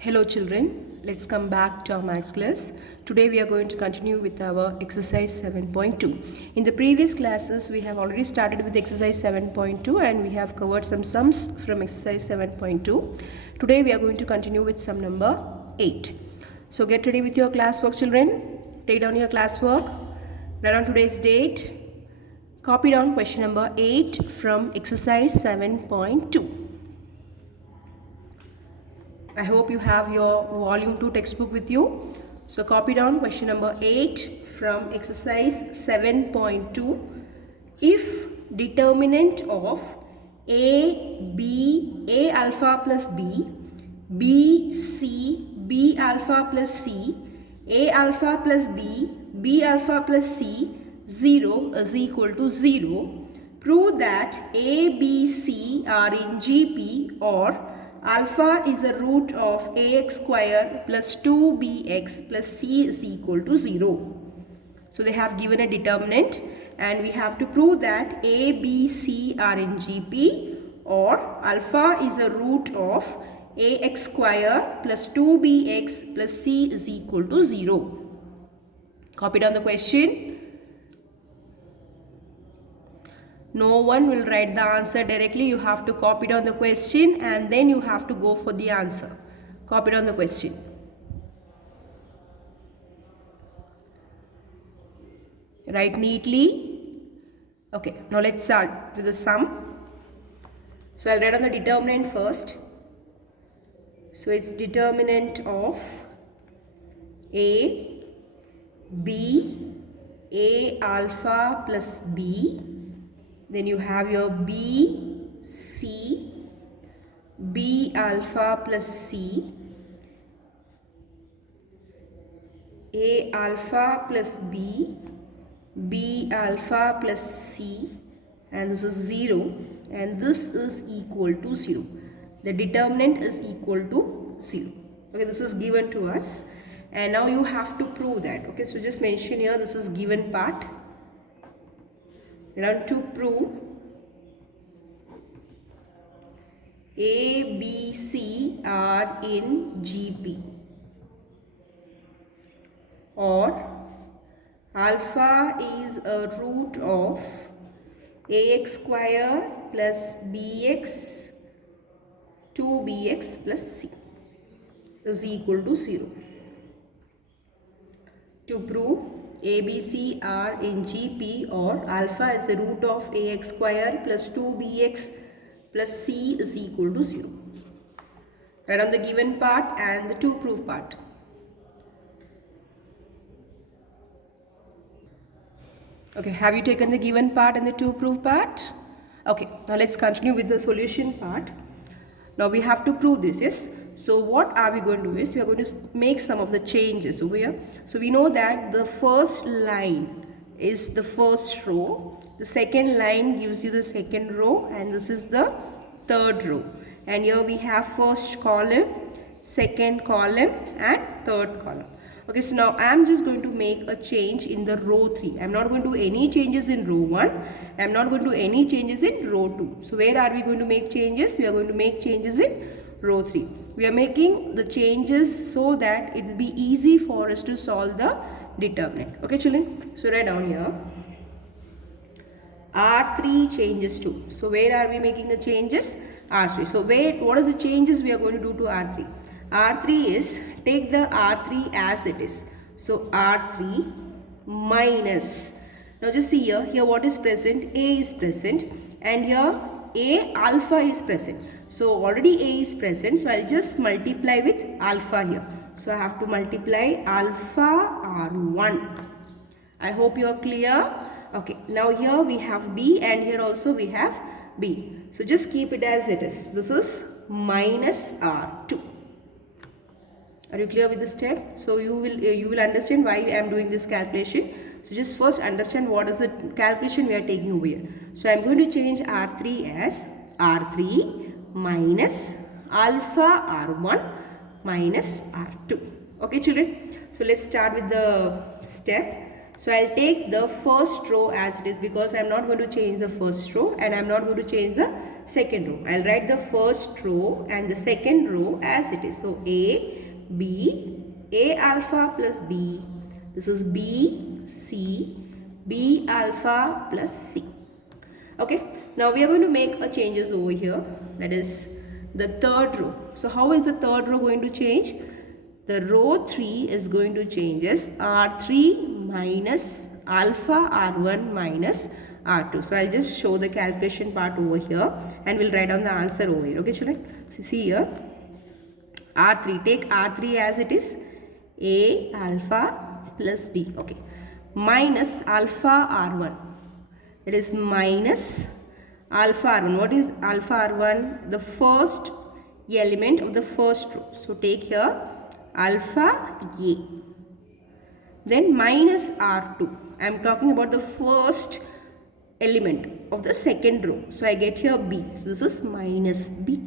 Hello children, let's come back to our maths class. Today we are going to continue with our exercise 7.2. In the previous classes we have already started with exercise 7.2 and we have covered some sums from exercise 7.2. Today we are going to continue with sum number 8. So get ready with your classwork children. Take down your classwork. Write down today's date. Copy down question number 8 from exercise 7.2. I hope you have your volume 2 textbook with you. So copy down question number 8 from exercise 7.2. If determinant of A alpha plus B, C, B alpha plus C, A alpha plus B alpha plus C, 0 is equal to 0, prove that A, B, C are in GP or alpha is a root of ax square plus 2bx plus c is equal to 0. So they have given a determinant and we have to prove that a, b, c are in GP or alpha is a root of ax square plus 2bx plus c is equal to 0. Copy down the question. No one will write the answer directly. You have to copy down the question and then you have to go for the answer. Copy down the question. Write neatly. Okay, now let's start with the sum. So I'll write on the determinant first. So it's determinant of A alpha plus B. Then you have your B, C, B alpha plus C, A alpha plus B alpha plus C, and this is 0 and this is equal to 0. The determinant is equal to 0. Okay, this is given to us and now you have to prove that. Okay, so just mention here this is given part. Now to prove A, B, C are in GP or alpha is a root of ax square plus bx 2bx plus c is equal to 0. To prove ABC are in GP or alpha is the root of ax square plus 2bx plus c is equal to 0. Write on the given part and the to prove part. Okay, have you taken the given part and the to prove part? Okay, now let's continue with the solution part. Now we have to prove this, yes? So what are we going to do is we are going to make some of the changes over here. So we know that the first line is the first row, the second line gives you the second row and this is the third row. And here we have first column, second column and third column. Okay, so now I am just going to make a change in the row 3. I am not going to do any changes in row 1. I am not going to do any changes in row 2. So where are we going to make changes? We are going to make changes in row 3. We are making the changes so that it will be easy for us to solve the determinant. Okay children, so write down here R3 changes to. So where are we making the changes? R3. So what is the changes we are going to do to R3? R3 is, take the R3 as it is. So R3 minus, now just see here what is present? A is present and here A alpha is present. So already A is present, so I'll just multiply with alpha here. So I have to multiply alpha R1. I hope you are clear. Okay, now here we have B and here also we have B. So just keep it as it is. This is minus R2. Are you clear with this step? So you will understand why I am doing this calculation. So just first understand what is the calculation we are taking over here. So I am going to change R3 as R3 minus alpha R1 minus R2. Okay children. So let's start with the step. So I'll take the first row as it is because I'm not going to change the first row and I'm not going to change the second row. I'll write the first row and the second row as it is. So A, B, A alpha plus B. This is B, C, B alpha plus C. Okay, now we are going to make a changes over here, that is the third row. So how is the third row going to change? The row 3 is going to change as R3 minus alpha R1 minus R2. So I'll just show the calculation part over here and we'll write down the answer over here. Okay children, see here, R3, take R3 as it is, A alpha plus B, okay, minus alpha R1. It is minus alpha R1. What is alpha R1? The first element of the first row. So take here alpha A. Then minus R2. I am talking about the first element of the second row. So I get here B. So this is minus B.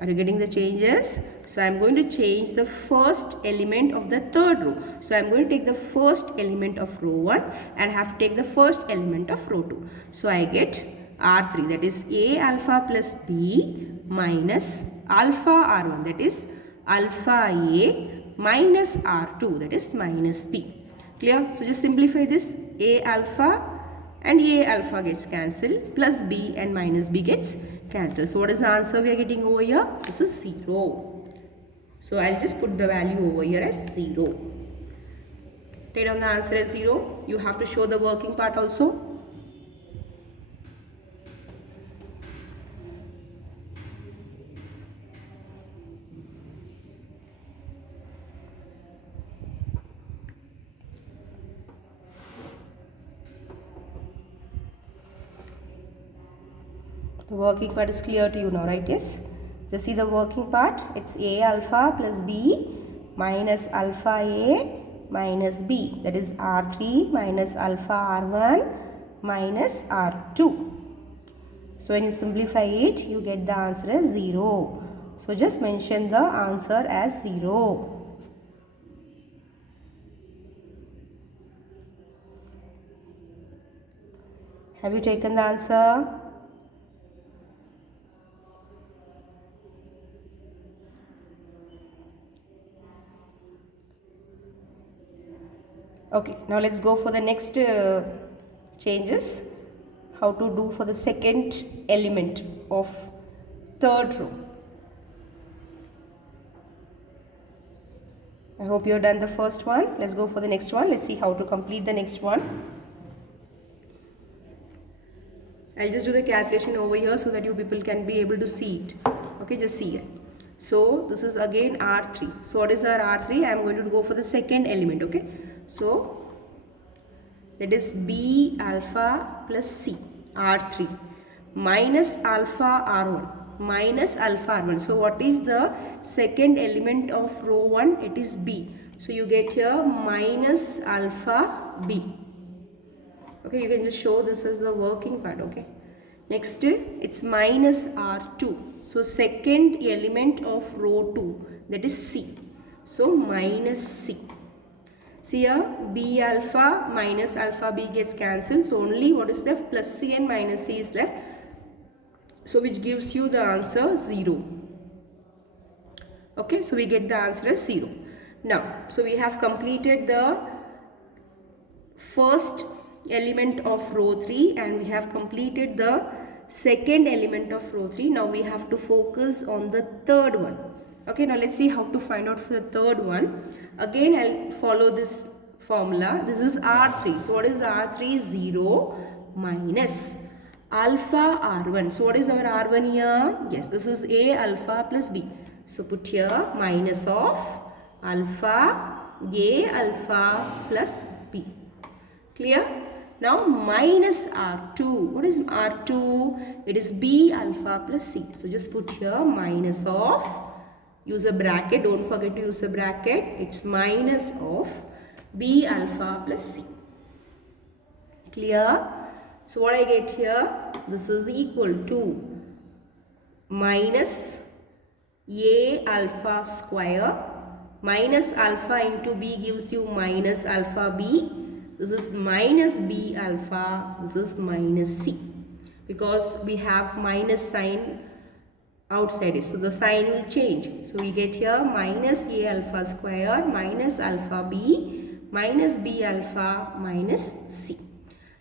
Are you getting the changes? So I am going to change the first element of the third row. So I am going to take the first element of row 1 and have to take the first element of row 2. So I get R3, that is A alpha plus B minus alpha R1, that is alpha A minus R2, that is minus B. Clear? So just simplify this. A alpha and A alpha gets cancelled, plus B and minus B gets cancelled. So what is the answer we are getting over here? This is 0. So I'll just put the value over here as 0. Take down the answer as 0. You have to show the working part also. The working part is clear to you now, right? Yes. Just see the working part. It's A alpha plus B minus alpha A minus B. That is R3 minus alpha R1 minus R2. So when you simplify it, you get the answer as 0. So just mention the answer as 0. Have you taken the answer? Okay, now let's go for the next changes. How to do for the second element of third row. I hope you have done the first one. Let's go for the next one. Let's see how to complete the next one. I'll just do the calculation over here so that you people can be able to see it. Okay, just see it. So this is again R3. So what is our R3? I am going to go for the second element. Okay. So that is B alpha plus C, R3 minus alpha R1 minus alpha R1. So what is the second element of row 1? It is B. So you get here minus alpha B. Okay, you can just show this as the working part. Okay. Next it's minus R2. So second element of row 2, that is C. So minus C. See here, B alpha minus alpha B gets cancelled. So only what is left? Plus C and minus C is left. So which gives you the answer 0. Okay, so we get the answer as 0. Now, so we have completed the first element of row 3 and we have completed the second element of row 3. Now we have to focus on the third one. Okay, now let's see how to find out for the third one. Again, I'll follow this formula. This is R3. So what is R3? 0 minus alpha R1. So what is our R1 here? Yes, this is A alpha plus B. So put here minus of alpha A alpha plus B. Clear? Now minus R2. What is R2? It is B alpha plus C. So just put here minus of, use a bracket, don't forget to use a bracket. It's minus of B alpha plus C. Clear? So what I get here? This is equal to minus A alpha square. Minus alpha into B gives you minus alpha B. This is minus B alpha. This is minus C. because we have minus sign outside it. So the sign will change. So we get here minus a alpha square minus alpha b minus b alpha minus c.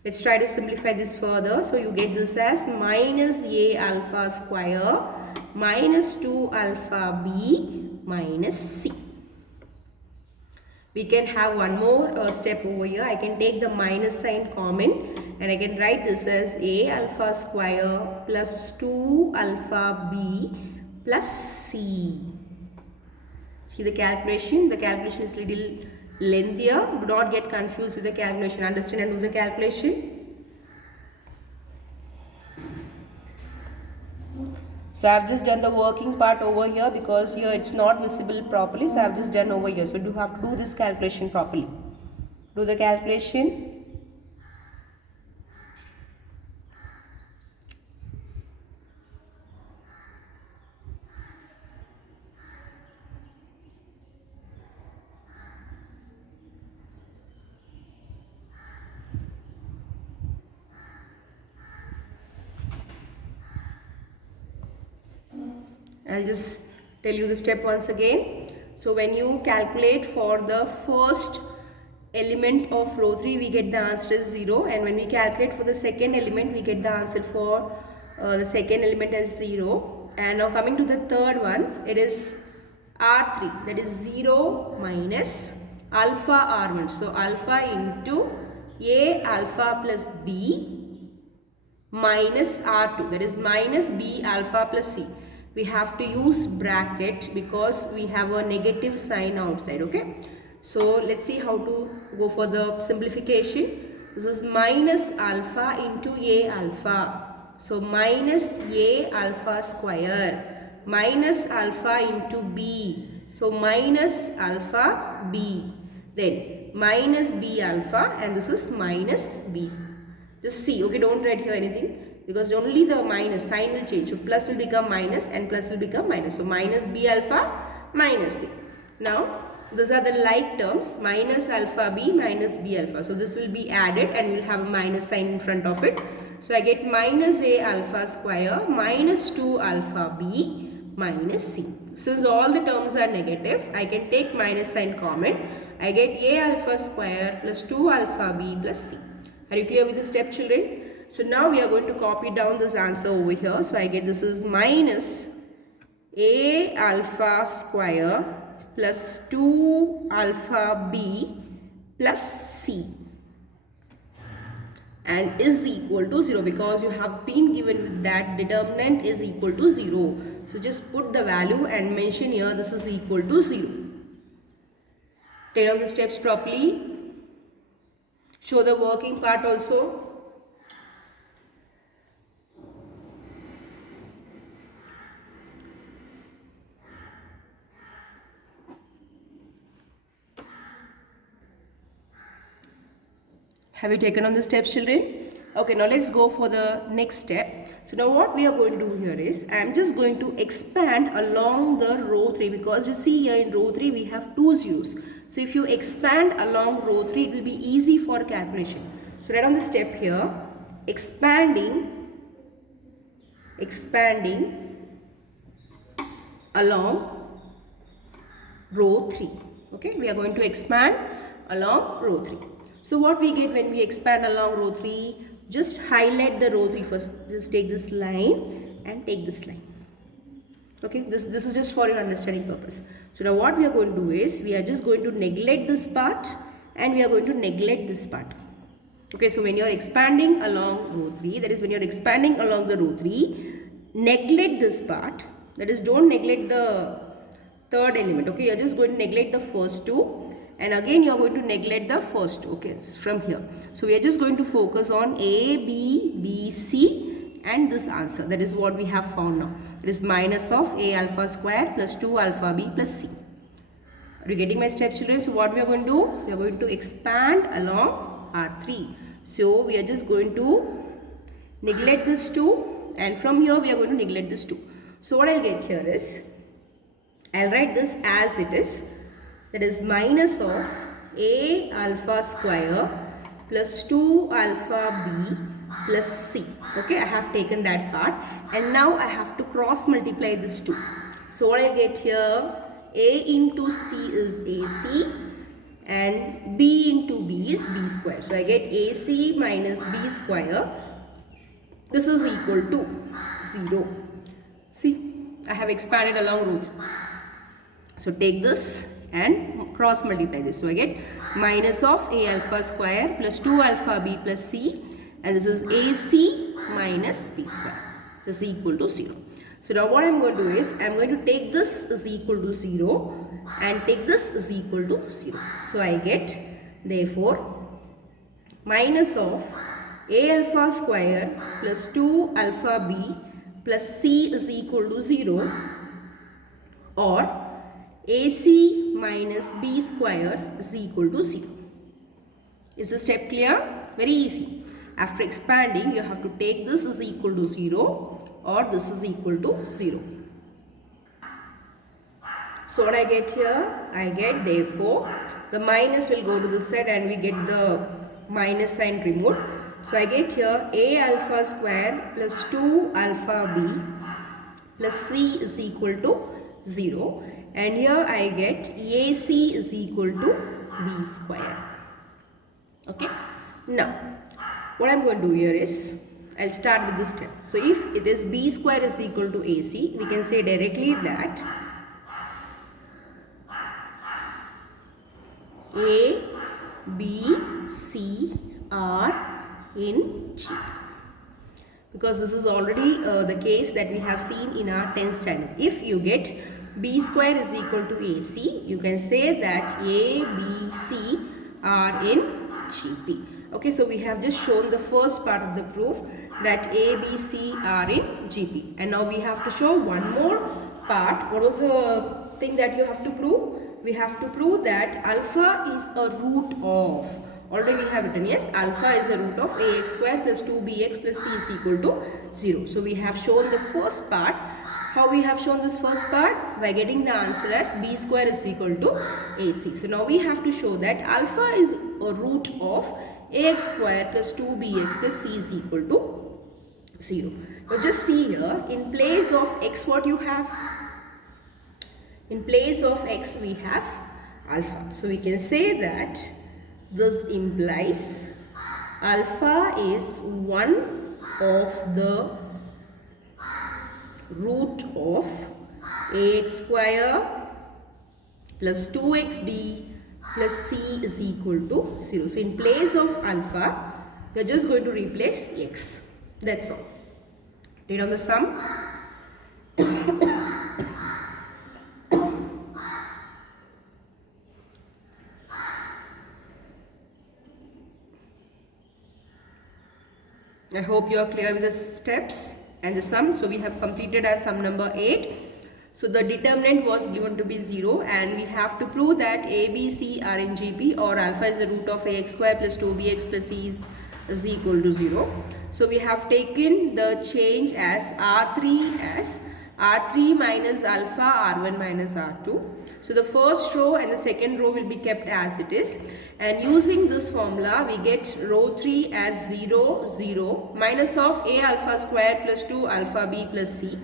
Let's try to simplify this further. So you get this as minus a alpha square minus 2 alpha b minus c. We can have one more step over here. I can take the minus sign common and I can write this as a alpha square plus 2 alpha b plus c. See the calculation? The calculation is little lengthier. Do not get confused with the calculation. Understand and do the calculation. So I have just done the working part over here because here it's not visible properly. So I have just done over here. So you have to do this calculation properly. Do the calculation. I'll just tell you the step once again. So when you calculate for the first element of row 3, we get the answer is 0, and when we calculate for the second element, we get the answer for the second element as 0. And now coming to the third one, it is R3, that is 0 minus alpha R1. So alpha into A alpha plus B minus R2, that is minus B alpha plus C. We have to use bracket because we have a negative sign outside, okay? So let's see how to go for the simplification. This is minus alpha into A alpha. So minus A alpha square minus alpha into B. So minus alpha B. Then minus B alpha, and this is minus B. Just see, okay, don't write here anything, because only the minus sign will change. So plus will become minus and plus will become minus. So minus B alpha minus C. Now these are the like terms, minus alpha B minus B alpha. So this will be added and we'll have a minus sign in front of it. So I get minus A alpha square minus 2 alpha B minus C. Since all the terms are negative, I can take minus sign common. I get A alpha square plus 2 alpha B plus C. Are you clear with the step, children? So now we are going to copy down this answer over here. So I get this is minus A alpha square plus 2 alpha B plus C and is equal to 0, because you have been given with that determinant is equal to 0. So just put the value and mention here this is equal to 0. Take down the steps properly. Show the working part also. Have you taken on the steps, children? Okay, now let's go for the next step. So now what we are going to do here is, I am just going to expand along the row 3, because you see here in row 3 we have 2 zeros. So if you expand along row 3, it will be easy for calculation. So write on the step here, expanding along row 3. Okay, we are going to expand along row 3. So what we get when we expand along row 3, just highlight the row 3 first. Just take this line and take this line. Okay, this is just for your understanding purpose. So now what we are going to do is, we are just going to neglect this part and we are going to neglect this part. Okay, so when you are expanding along row 3, that is when you are expanding along the row 3, neglect this part. That is, don't neglect the third element. Okay, you are just going to neglect the first two. And again you are going to neglect the first, okay, from here. So we are just going to focus on A, B, B, C and this answer. That is what we have found now. It is minus of A alpha square plus 2 alpha B plus C. Are you getting my steps, children? So what we are going to do? We are going to expand along R3. So we are just going to neglect this 2 and from here we are going to neglect this 2. So what I will get here is, I will write this as it is. That is minus of A alpha square plus 2 alpha B plus C. Okay, I have taken that part and now I have to cross multiply this 2. So what I get here, A into C is AC and B into B is B square. So I get AC minus B square. This is equal to 0. See, I have expanded along root. So take this and cross multiply this. So I get minus of A alpha square plus 2 alpha B plus C, and this is AC minus B square. This is equal to 0. So now what I am going to do is, I am going to take this is equal to 0 and take this is equal to 0. So I get therefore minus of A alpha square plus 2 alpha B plus C is equal to 0, or AC minus B square is equal to 0. Is the step clear? Very easy. After expanding, you have to take this is equal to 0 or this is equal to 0. So what I get here? I get therefore the minus will go to the side and we get the minus sign removed. So I get here A alpha square plus 2 alpha B plus C is equal to 0. And here I get AC is equal to B square. Okay. Now, what I am going to do here is, I will start with this step. So, if it is B square is equal to AC, we can say directly that A, B, C are in GP. Because this is already the case that we have seen in our 10th standard. If you get B square is equal to AC, you can say that A, B, C are in GP. Okay, so we have just shown the first part of the proof that A, B, C are in GP. And now we have to show one more part. What was the thing that you have to prove? We have to prove that alpha is a root of. Already we have written, yes, alpha is the root of ax square plus 2bx plus c is equal to 0. So we have shown the first part. How we have shown this first part? By getting the answer as b square is equal to ac. So now we have to show that alpha is a root of ax square plus 2bx plus c is equal to 0. Now just see here, in place of x what you have? In place of x we have alpha. So we can say that this implies alpha is one of the root of ax square plus 2xb plus c is equal to 0. So in place of alpha, we are just going to replace x. That's all. Read on the sum. I hope you are clear with the steps and the sum. So we have completed our sum number 8. So the determinant was given to be 0 and we have to prove that a, b, c are in GP, or alpha is the root of ax square plus 2bx plus c is equal to 0. So we have taken the change as R3 as R3 minus alpha R1 minus R2. So the first row and the second row will be kept as it is, and using this formula we get row 3 as 0 0 minus of a alpha square plus 2 alpha b plus c.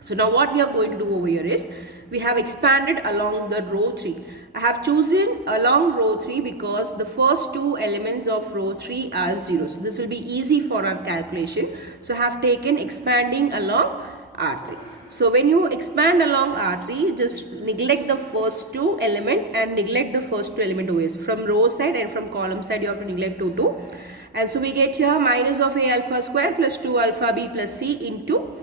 So now what we are going to do over here is, we have expanded along the row 3. I have chosen along row 3 because the first two elements of row 3 are 0. So this will be easy for our calculation. So I have taken expanding along R3. So when you expand along R3, just neglect the first two element and neglect the first two element over here. So from row side and from column side you have to neglect 2. And so we get here minus of a alpha square plus 2 alpha b plus c into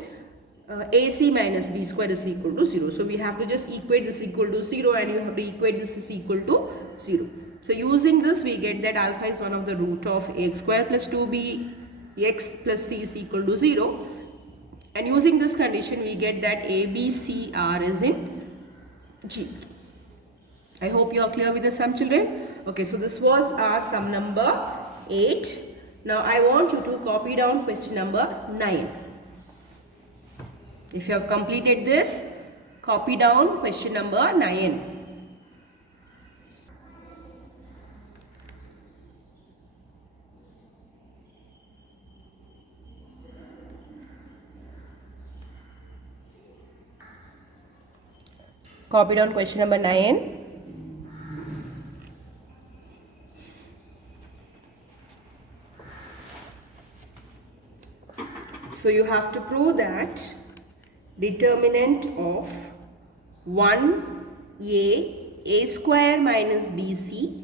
AC minus b square is equal to 0. So we have to just equate this equal to 0 and you have to equate this is equal to 0. So using this we get that alpha is one of the root of x square plus 2b x plus c is equal to 0. And using this condition we get that a, b, c, r is in G. I hope you are clear with the sum, children. Okay, so this was our sum number 8. Now I want you to copy down question number 9. If you have completed this, copy down question number 9. Copy down question number 9. So you have to prove that determinant of 1a square minus bc,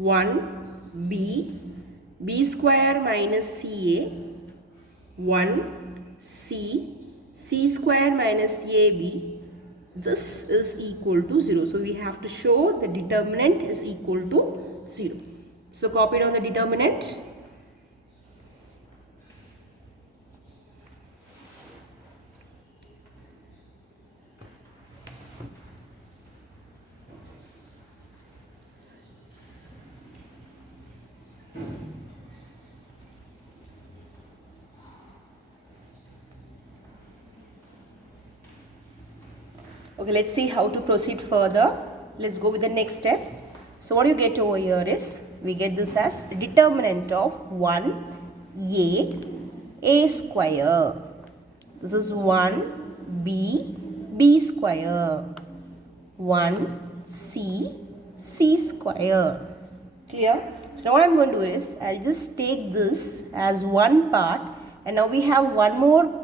1b square minus ca, 1c square minus ab, this is equal to 0. So we have to show the determinant is equal to 0. So copy down the determinant. Okay, let's see how to proceed further. Let's go with the next step. So what you get over here is, we get this as determinant of 1a square. This is 1b square, 1c square. Clear? So now what I'm going to do is, I'll just take this as one part, and now we have one more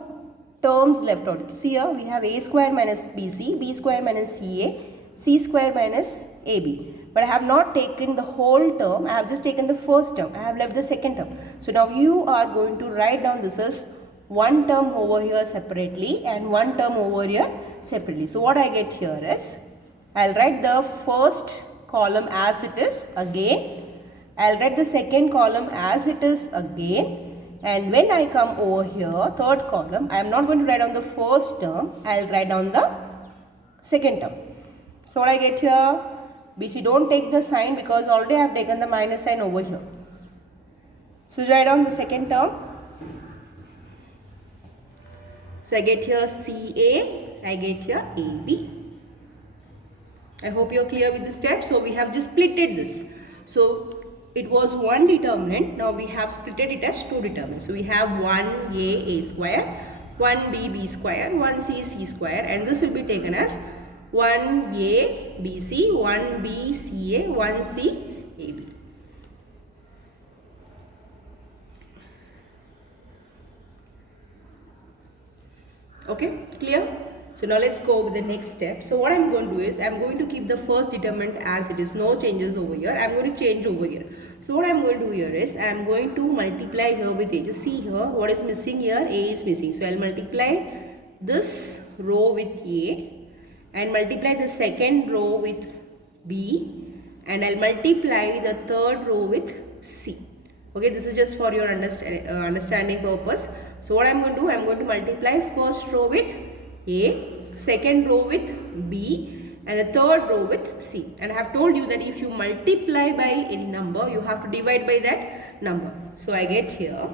terms left out. See here, we have a square minus bc, b square minus ca, c square minus ab. But I have not taken the whole term, I have just taken the first term, I have left the second term. So now you are going to write down this as one term over here separately and one term over here separately. So what I get here is, I'll write the first column as it is again, I'll write the second column as it is again, and when I come over here, third column, I am not going to write down the first term, I will write down the second term. So what I get here, BC, don't take the sign because already I have taken the minus sign over here. So write down the second term. So I get here CA, I get here AB. I hope you are clear with the step. So we have just splitted this. So it was one determinant, now we have splitted it as two determinants. So we have 1a square, 1b square, 1c square, and this will be taken as 1a bc, 1b ca, 1c ab. Okay, clear? So now let's go with the next step. So what I'm going to do is, I'm going to keep the first determinant as it is, no changes over here. I'm going to change over here. So what I'm going to do here is, I'm going to multiply here with a. Just see here, what is missing here? A is missing. So I'll multiply this row with A, and multiply the second row with B, and I'll multiply the third row with C. Okay, this is just for your understanding purpose. So what I'm going to do, I'm going to multiply first row with A, second row with B, and the third row with C. And I have told you that if you multiply by any number, you have to divide by that number. So I get here,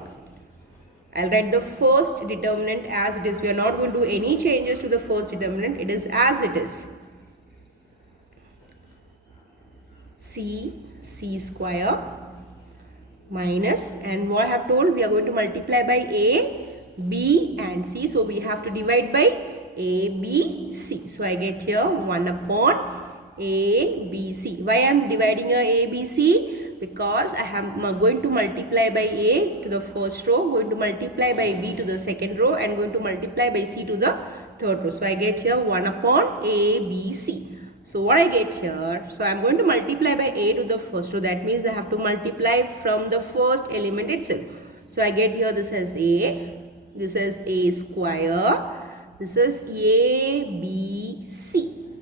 I'll write the first determinant as it is. We are not going to do any changes to the first determinant. It is as it is. C square minus, and what I have told, we are going to multiply by A, B and C. So we have to divide by A, B, C. So I get here 1 upon A, B, C. Why I am dividing here A, B, C? Because I am going to multiply by A to the first row, going to multiply by B to the second row, and going to multiply by C to the third row. So I get here 1 upon A, B, C. So what I get here, so I am going to multiply by A to the first row. That means I have to multiply from the first element itself. So I get here, this is A, this is A square, this is A, B, C.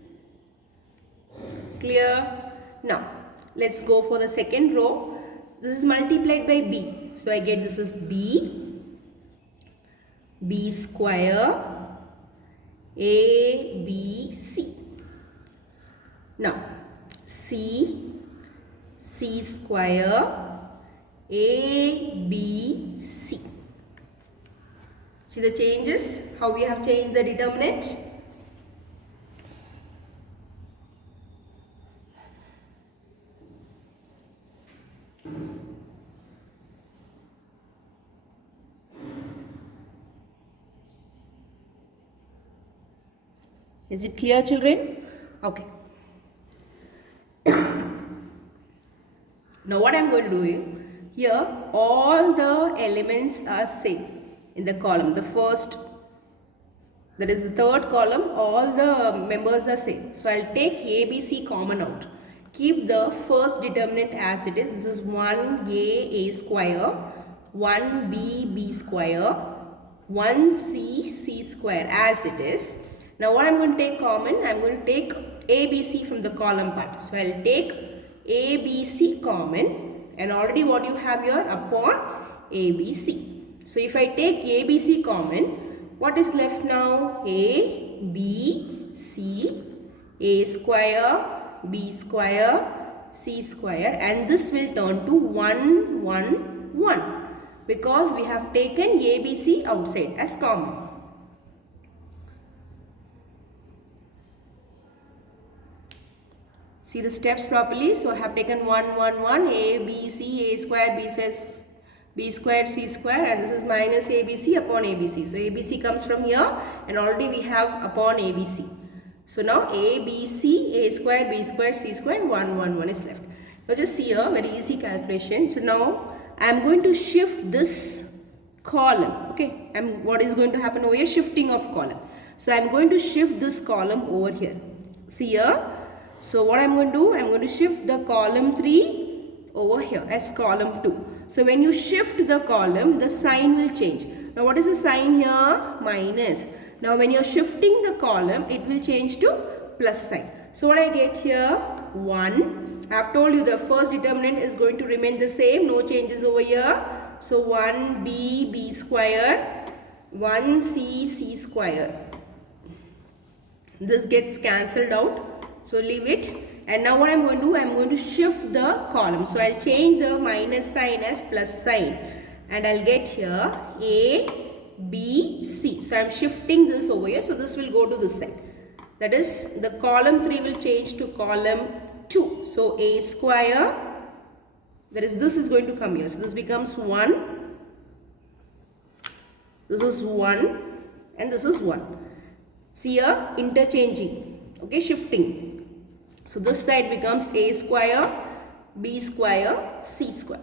Clear? Now, let's go for the second row. This is multiplied by B. So I get this is B, B square, A, B, C. Now, C square, A, B, C. See the changes? How we have changed the determinant? Is it clear, children? Okay. Now what I am going to do is, here all the elements are same in the column. The first, that is the third column, all the members are same. So I'll take ABC common out. Keep the first determinant as it is. This is 1A square, 1B B square, 1C C square as it is. Now what I'm going to take common, I'm going to take ABC from the column part. So I'll take ABC common, and already what you have here upon ABC. So if I take ABC common, what is left now? A, B, C, A square, B square, C square, and this will turn to 1, 1, 1 because we have taken ABC outside as common. See the steps properly. So I have taken 1, 1, 1, A, B, C, A square, B square, C square, and this is minus ABC upon ABC. So ABC comes from here, and already we have upon ABC. So now A, B, C, A square, B square, C square, 1, 1, 1 is left. Now just see here, very easy calculation. So now I am going to shift this column. Okay, what is going to happen over here? Shifting of column. So I am going to shift this column over here. See here. So what I am going to do? I am going to shift the column 3 over here as column 2. So when you shift the column, the sign will change. Now what is the sign here? Minus. Now when you are shifting the column, it will change to plus sign. So what I get here? 1. I have told you the first determinant is going to remain the same. No changes over here. So 1B B square, 1C C square. This gets cancelled out. So leave it, and now what I am going to do, I am going to shift the column. So I will change the minus sign as plus sign, and I will get here A, B, C. So I am shifting this over here, so this will go to this side. That is, the column 3 will change to column 2. So A square, that is, this is going to come here. So this becomes 1, this is 1, and this is 1. See here, interchanging, okay, shifting. So this side becomes A square, B square, C square.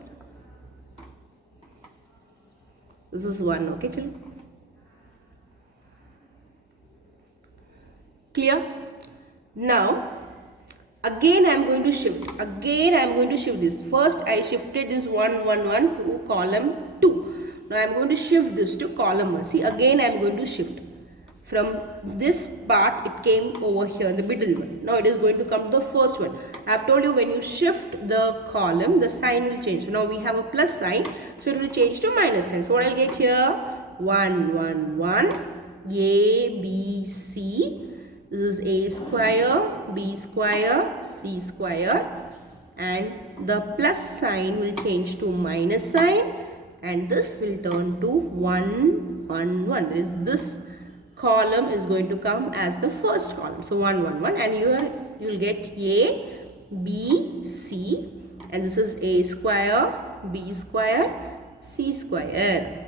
This is 1, okay children? Clear? Now, again I am going to shift. Again I am going to shift this. First I shifted this 1, 1, 1 to column 2. Now I am going to shift this to column 1. See, again I am going to shift. From this part, it came over here, the middle one. Now it is going to come to the first one. I have told you when you shift the column, the sign will change. So now we have a plus sign, so it will change to minus sign. So what I will get here? 1, 1, 1, A, B, C. This is A square, B square, C square. And the plus sign will change to minus sign. And this will turn to 1, 1, 1. That is, this column is going to come as the first column. So 1, 1, 1, and here you will get A, B, C, and this is A square, B square, C square.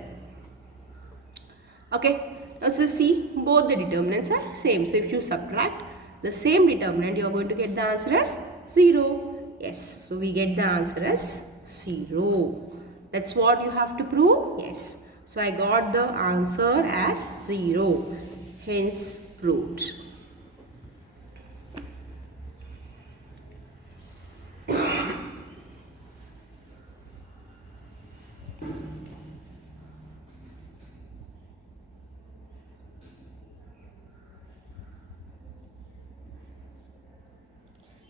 Okay, now so see, both the determinants are same. So if you subtract the same determinant, you are going to get the answer as 0. Yes, so we get the answer as 0. That's what you have to prove. Yes. So I got the answer as 0, hence proved.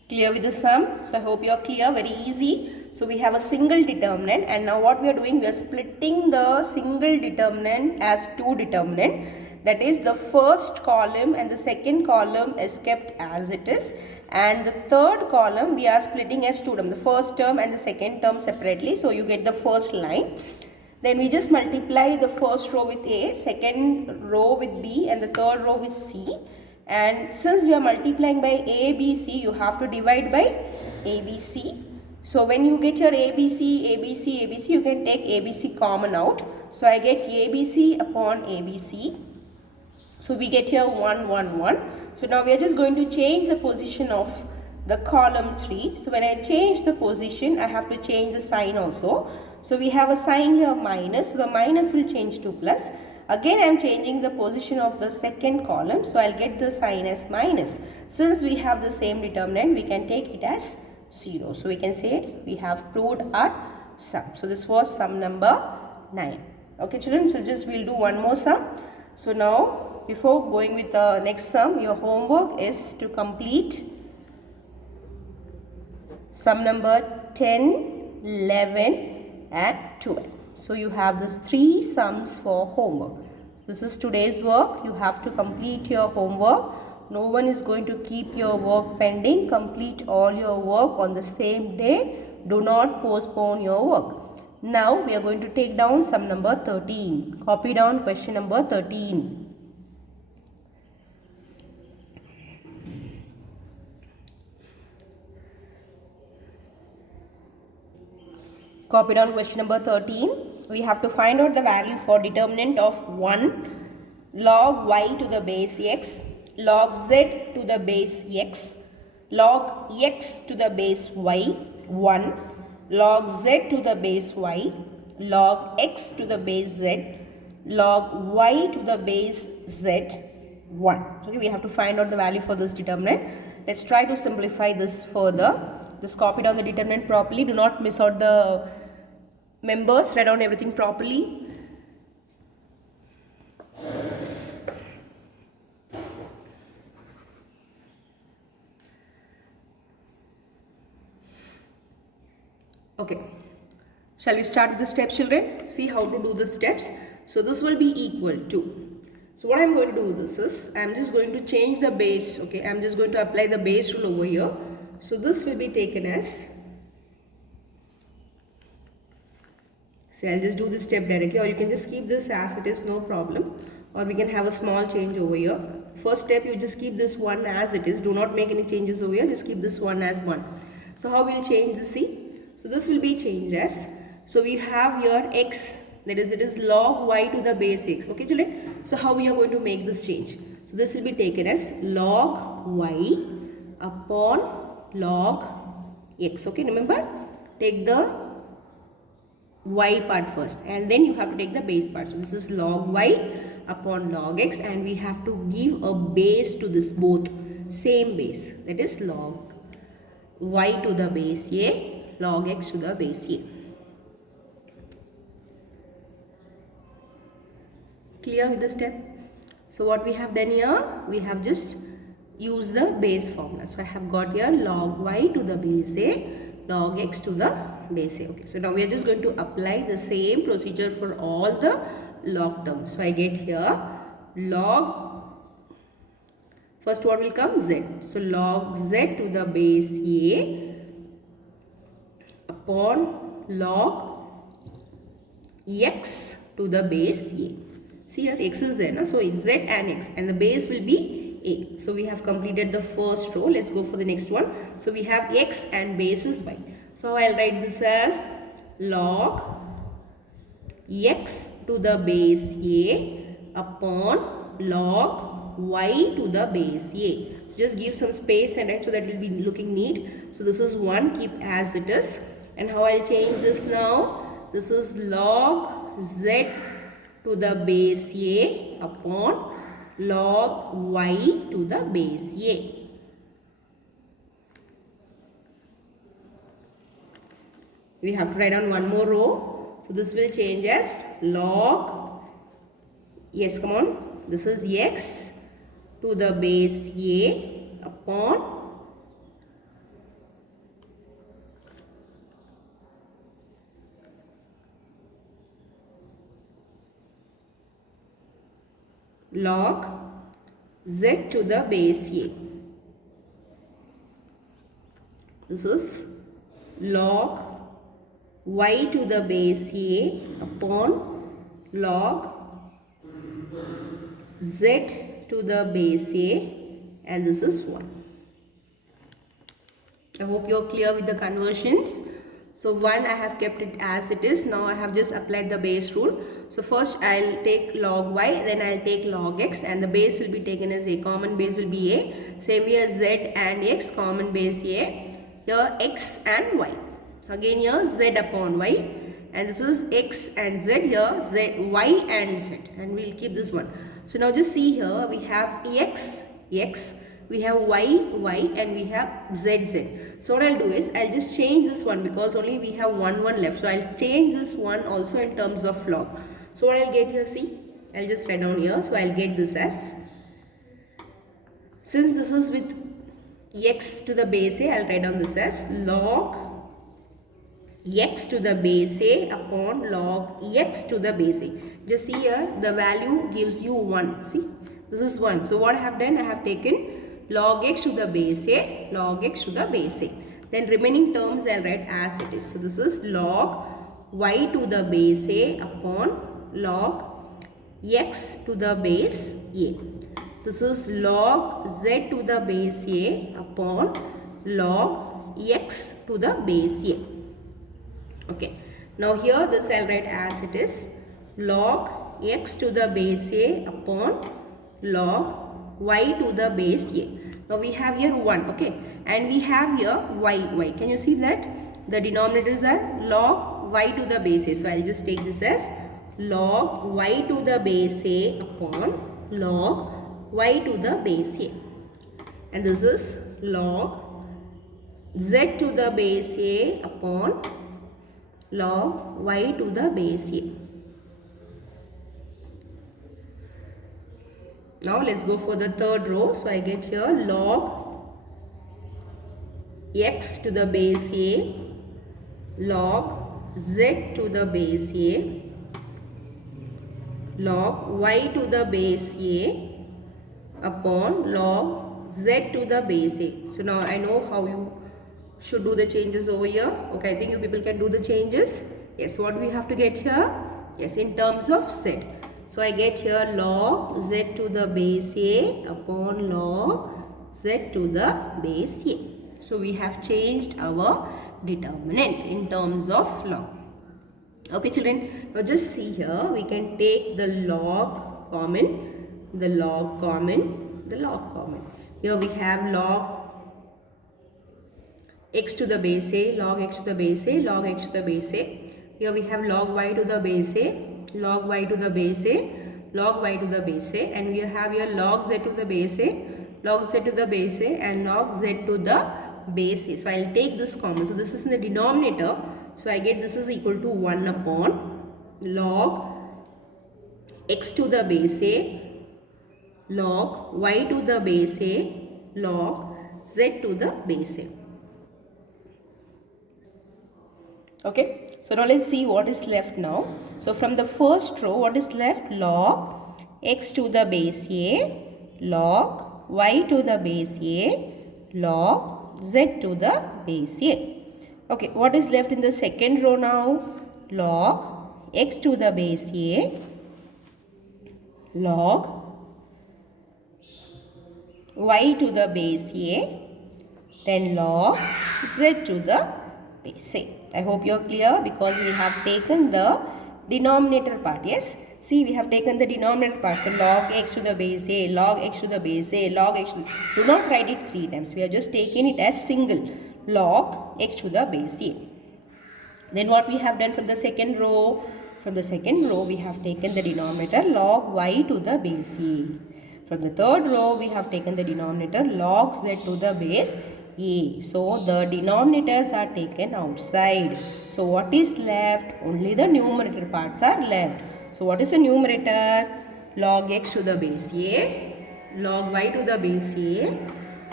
Clear with the sum? So I hope you are clear, very easy. So we have a single determinant, and now what we are doing, we are splitting the single determinant as two determinant. That is, the first column and the second column is kept as it is, and the third column we are splitting as two terms, the first term and the second term separately. So you get the first line. Then we just multiply the first row with A, second row with B, and the third row with C. And since we are multiplying by A, B, C, you have to divide by A, B, C. So when you get your ABC, ABC, ABC, you can take ABC common out. So I get ABC upon ABC. So we get here 1, 1, 1. So now we are just going to change the position of the column 3. So when I change the position, I have to change the sign also. So we have a sign here minus. So the minus will change to plus. Again I am changing the position of the second column. So I'll get the sign as minus. Since we have the same determinant, we can take it as 0. So we can say we have proved our sum. So this was sum number 9. Okay children, so just we'll do one more sum. So now before going with the next sum, your homework is to complete sum number 10, 11 and 12. So you have these 3 sums for homework. So this is today's work. You have to complete your homework. No one is going to keep your work pending. Complete all your work on the same day. Do not postpone your work. Now we are going to take down sum number 13. Copy down question number 13. Copy down question number 13. We have to find out the value for determinant of 1 log y to the base x, log z to the base x, log x to the base y, 1, log z to the base y, log x to the base z, log y to the base z, 1. Okay, we have to find out the value for this determinant. Let's try to simplify this further. Just copy down the determinant properly. Do not miss out the members. Write down everything properly. Okay, shall we start with the steps, children? See how to do the steps. So this will be equal to. So what I am going to do with this is, I am just going to change the base. Okay, I am just going to apply the base rule over here. So this will be taken as. So I'll just do this step directly, or you can just keep this as it is, no problem. Or we can have a small change over here. First step, you just keep this 1 as it is. Do not make any changes over here. Just keep this 1 as 1. So how we'll change this? See. So this will be changed as, so we have here x, that is it is log y to the base x. Okay children. So how we are going to make this change? So this will be taken as log y upon log x. Okay, remember, take the y part first and then you have to take the base part. So this is log y upon log x, and we have to give a base to this, both same base, that is log y to the base a, log x to the base a. Clear with the step? So what we have done here, we have just used the base formula. So I have got here log y to the base a, log x to the base a. Okay, so now we are just going to apply the same procedure for all the log terms. So I get here log, first what will come? Z. So log z to the base a upon log x to the base a. See here x is there, na? So it's z and x, and the base will be a. So we have completed the first row. Let's go for the next one. So we have x and base is y. So I'll write this as log x to the base a upon log y to the base a. So just give some space and write so that it will be looking neat. So this is 1, keep as it is. And how I'll change this now? This is log z to the base a upon log y to the base a. We have to write down one more row. So this will change as log, yes come on, this is x to the base a upon log z to the base a. This is log y to the base a upon log z to the base a, and this is 1. I hope you are clear with the conversions. So 1 I have kept it as it is. Now I have just applied the base rule. So first I'll take log y, then I'll take log x, and the base will be taken as a. Common base will be a. Same here z and x, common base a. Here x and y. Again here z upon y. And this is x and z, here z, y and z. And we'll keep this one. So now just see here, we have x, we have y, and we have z. So what I'll do is, I'll just change this one because only we have one left. So I'll change this one also in terms of log. So what I'll get here, see, I'll just write down here. So I'll get this as, since this is with x to the base a, I'll write down this as log x to the base a upon log x to the base a. Just see here, the value gives you 1. See, this is 1. So what I have done, I have taken log x to the base a, log x to the base a. Then remaining terms I'll write as it is. So this is log y to the base a upon log x to the base a. This is log z to the base a upon log x to the base a. Okay. Now here this I'll write as it is, log x to the base a upon log y to the base a. Now we have here 1, okay, and we have here y. Can you see that? The denominators are log y to the base a. So I'll just take this as log y to the base a upon log y to the base a. And this is log z to the base a upon log y to the base a. Now let's go for the third row. So I get here log x to the base a, log z to the base a, log y to the base a upon log z to the base a. So now I know how you should do the changes over here. Okay, I think you people can do the changes. Yes, what we have to get here? Yes, in terms of z. So I get here log z to the base a upon log z to the base a. So we have changed our determinant in terms of log. Okay children, now just see here, we can take the log common, the log common, the log common. Here we have log x to the base a, log x to the base a, log x to the base a. Here we have log y to the base a, log y to the base a, log y to the base a, and we have here log z to the base a, log z to the base a, and log z to the base a. So I'll take this common. So this is in the denominator. So I get this is equal to 1 upon log x to the base a, log y to the base a, log z to the base a. Okay, so now let's see what is left now. So from the first row, what is left? Log x to the base a, log y to the base a, log z to the base a. Okay, what is left in the second row now? Log x to the base a, log y to the base a, then log z to the base a. I hope you are clear because we have taken the denominator part. Yes, see, we have taken the denominator part. So log x to the base a, log x to the base a, log x to the, do not write it 3 times. We are just taking it as single, log x to the base a. Then what we have done from the second row? From the second row we have taken the denominator log y to the base a. From the third row we have taken the denominator log z to the base a. So the denominators are taken outside. So what is left? Only the numerator parts are left. So what is the numerator? Log x to the base a, log y to the base a,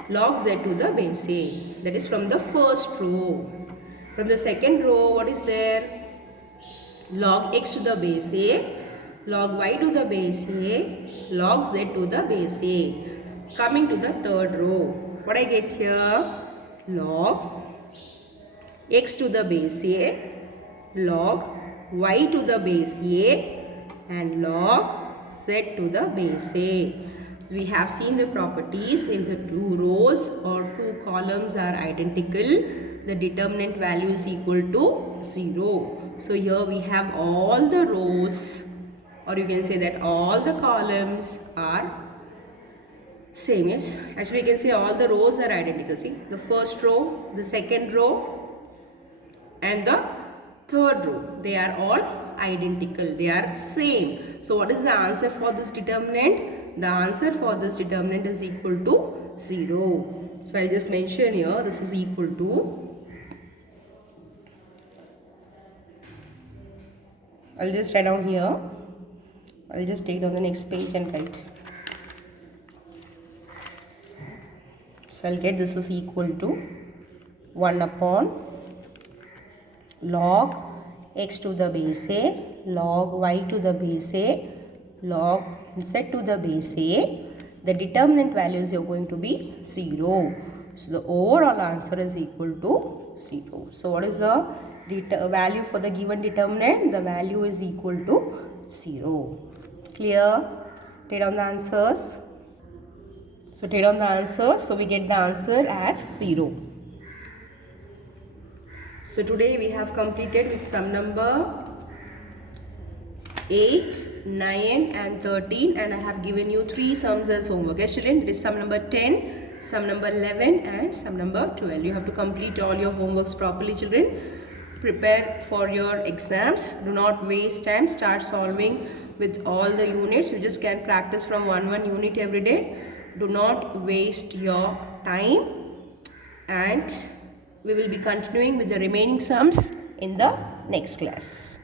log z to the base a. That is from the first row. From the second row, what is there? Log x to the base a, log y to the base a, log z to the base a. Coming to the third row. What I get here? Log x to the base a, log y to the base a, and log z to the base a. We have seen the properties if the two rows or two columns are identical, the determinant value is equal to 0. So here we have all the rows, or you can say that all the columns are same. Yes, actually you can say all the rows are identical. See, the first row, the second row and the third row, they are all identical, they are same. So what is the answer for this determinant? The answer for this determinant is equal to 0. So I'll just mention here, this is equal to, I'll just write down here, I'll just take it on the next page and write. So I'll get this is equal to 1 upon log x to the base a, log y to the base a, log z to the base a. The determinant values are going to be 0. So the overall answer is equal to 0. So what is the value for the given determinant? The value is equal to 0. Clear? Take down the answers. So take down the answers. So we get the answer as 0. So today we have completed with sum number 8, 9 and 13, and I have given you 3 sums as homework. Yes children, it is sum number 10, sum number 11 and sum number 12. You have to complete all your homeworks properly children. Prepare for your exams. Do not waste time. Start solving with all the units. You just can practice from one unit every day. Do not waste your time, and we will be continuing with the remaining sums in the next class.